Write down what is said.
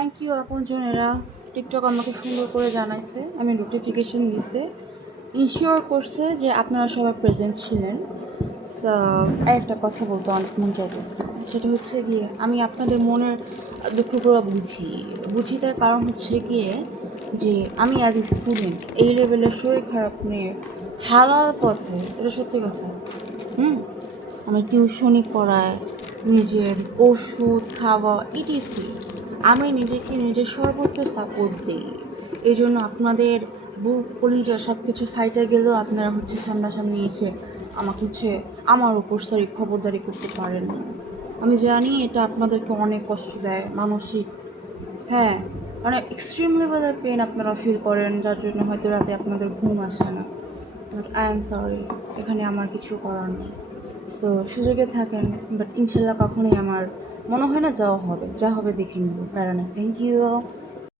Thank you আপনজনেরা। TikTok আমাকে সুন্দর করে জানাইছে, আমি নোটিফিকেশন দিছে, ইনশিওর করছে যে আপনারা সবাই প্রেজেন্ট ছিলেন। সো একটা কথা বলতে অনেক মন চাইতেছে, সেটা হচ্ছে গিয়ে আমি আপনাদের মনের দুঃখগুলো বুঝি তার কারণ হচ্ছে গিয়ে যে আমি অ্যাজ এ স্টুডেন্ট এই লেভেলের শরীর খারাপ নিয়ে হালাল পথে, এটা সত্যি কথা। হুম, আমি টিউশনি পড়াই, নিজের ওষুধ খাওয়া ইটিসি, আমি নিজেকে নিজের সর্বোচ্চ সাপোর্ট দিই। এই জন্য আপনাদের বুক কলিজা সব কিছু ফাইটে গেলেও আপনারা হচ্ছে সামনাসামনি এসে আমার উপর খবরদারি করতে পারেন না। আমি জানি এটা আপনাদেরকে অনেক কষ্ট দেয় মানসিক, হ্যাঁ, মানে এক্সট্রিম লেভেলের পেন আপনারা ফিল করেন, যার জন্য হয়তো রাতে আপনাদের ঘুম আসে না। বাট আই এম সরি, এখানে আমার কিছু করার নেই। সো সুযোগে থাকেন, বাট ইনশাল্লাহ কখনোই আমার মনে হয় না যাওয়া হবে, যা হবে দেখে নিব, প্যারা না। Thank you.